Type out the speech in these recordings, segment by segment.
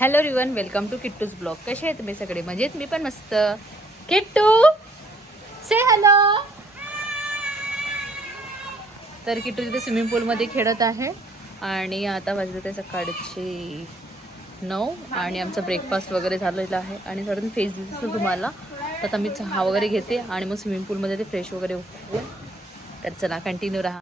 Hello everyone, welcome to Kittu's blog. कसे आहेत तुम्ही सगळे? मजेत? मी पण मस्त. Kittu say hello. तर किट्टू तिथे स्विमिंग पूल मध्ये खेळत आहे आणि आता वाजले ते सकाळचे 9 आणि आमचा ब्रेकफास्ट वगैरे झालेला आहे आणि थोडं फेस दिसतो तुम्हाला. आता मी चहा वगैरे घेते आणि मग स्विमिंग पूल मध्ये ते फ्रेश वगैरे होते. तर चला कंटिन्यू राहा.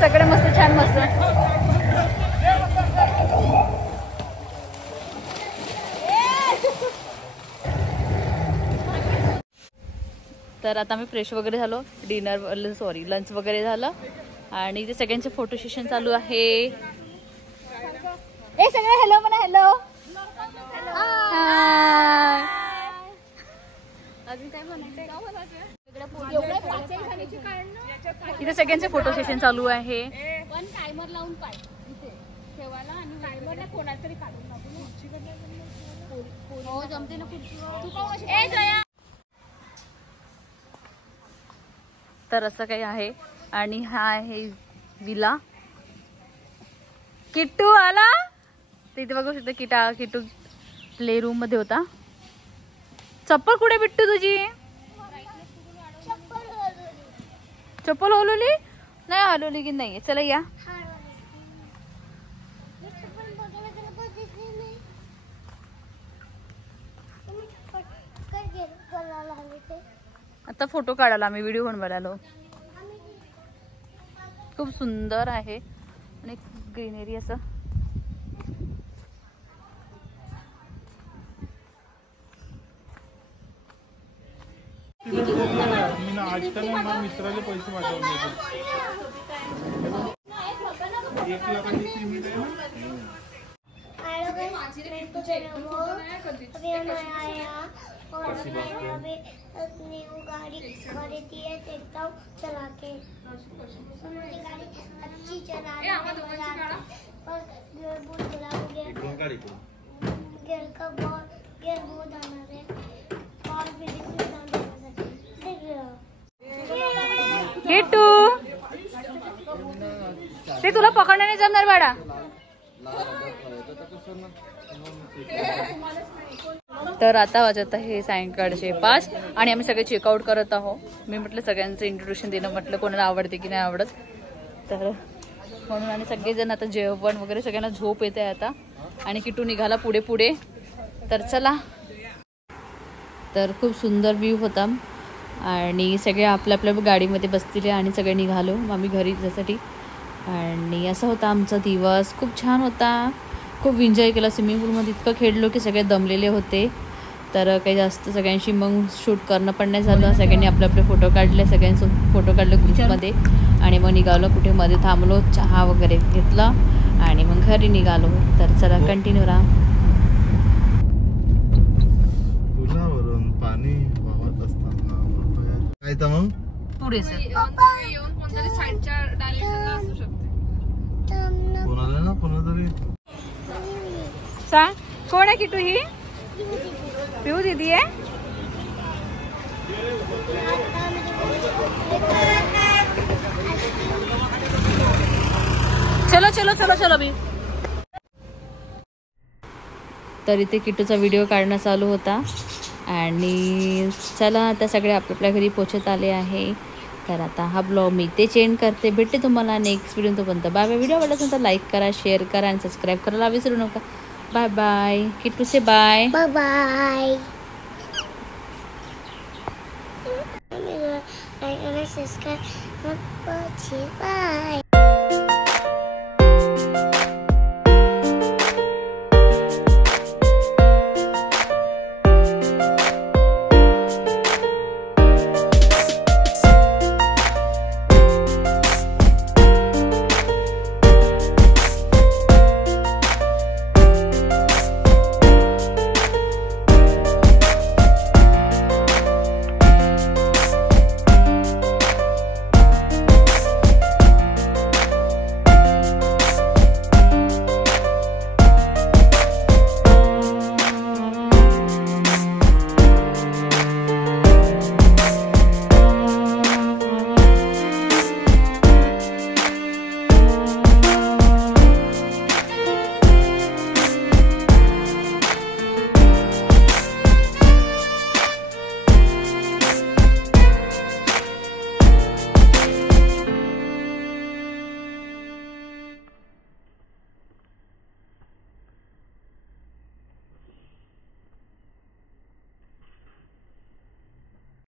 सगळे मस्त छान मस्त. तर आता मी फ्रेश वगैरे झालो, लंच वगैरे झालं आणि ते सगळ्यांचे फोटो सेशन चालू आहे. ए सगळे हॅलो म्हणा. हॅलो. अजून काय म्हणायचं? इथे सगळ्यांचे फोटो सेशन चालू आहे. पण टायमर लावून पाहिजे इथे ठेवायला आणि टायमरला कोणाला तरी काढून टाकू. हो जमते ना खुर्ची. तर असं काही आहे आणि हा आहे विला. किट्टू आला. तिथे बघू शकता किट्टू प्ले रूम मध्ये होता. चप्पल कुठे बिट्टू तुझी? चप्पल हलवली नाही? हलवली की नाही? चला या. आता फोटो काढायला आम्ही व्हिडिओ बनवायला. खूप सुंदर आहे आणि ग्रीनरी असं. मित्राला पैसे पाठवले 1 लाखाची पेमेंट आहे. अभी हमें आया और मैंने अभी न्यू गाड़ी खरीदी है, देखता हूँ चला के। मुझे गाड़ी अच्छी चलानी है और गियर बहुत खराब हो गया, गियर बहुत आना है और भी किट्टू ते तुला पकडणं नाही जमणार बाळा. तर आता वाजत आहे सायंकाळचे 5 आणि आम्ही सगळे चेकआउट करत आहोत. मी म्हटलं सगळ्यांचं इंट्रोडक्शन देणं, म्हटलं कोणाला आवडते की नाही आवडत, तर म्हणून. आणि सगळेजण आता जेवण वगैरे, सगळ्यांना झोप येते आता. आणि किट्टू निघाला पुढे पुढे. तर चला. तर खूप सुंदर व्ह्यू होता आणि सगळे आपल्या आपल्या गाडीमध्ये बसलेले आणि सगळे निघालो आम्ही घरी जाण्यासाठी. आणि असा होता आमचा दिवस. खूप छान होता, खूप एन्जॉय केला. स्विमिंग पूलमध्ये इतकं खेळलो की सगळे दमलेले होते. तर काही जास्त सगळ्यांशी मग शूट करणं पण नाही झालं. सगळ्यांनी आपले आपले फोटो काढले, सगळ्यांसोबत फोटो काढले ग्रुपमध्ये. आणि मग निघालो, कुठे मध्ये थांबलो, चहा वगैरे घेतला आणि मग घरी निघालो. तर चला कंटिन्यू राहा. पुलावरून पाणी वाहत असताना काय तर मग पुढे सर येऊन कोणतरी साईडच्या डायरेक्शनला असू शकते. कोणाला ना कोणातरी सांग कोण आहे किट्टू? ही पिऊ दीदी आहे. चलो चलो चलो चलो भी. तर इथे किट्टूचा व्हिडिओ काढणं चालू होता. आणि चला आता सगळे आपल्या घरी पोचत आले आहे. तर आता हा ब्लॉग मी इथे चेंज करते. भेटते तुम्हाला नेक्स्ट व्हिडिओ. तोपर्यंत बाय बाय. व्हिडिओ आवडला असेल तर लाईक करा, शेअर करा आणि सबस्क्राईब करायला विसरू नका. Bye bye. Kittu say bye. Bye bye. Subscribe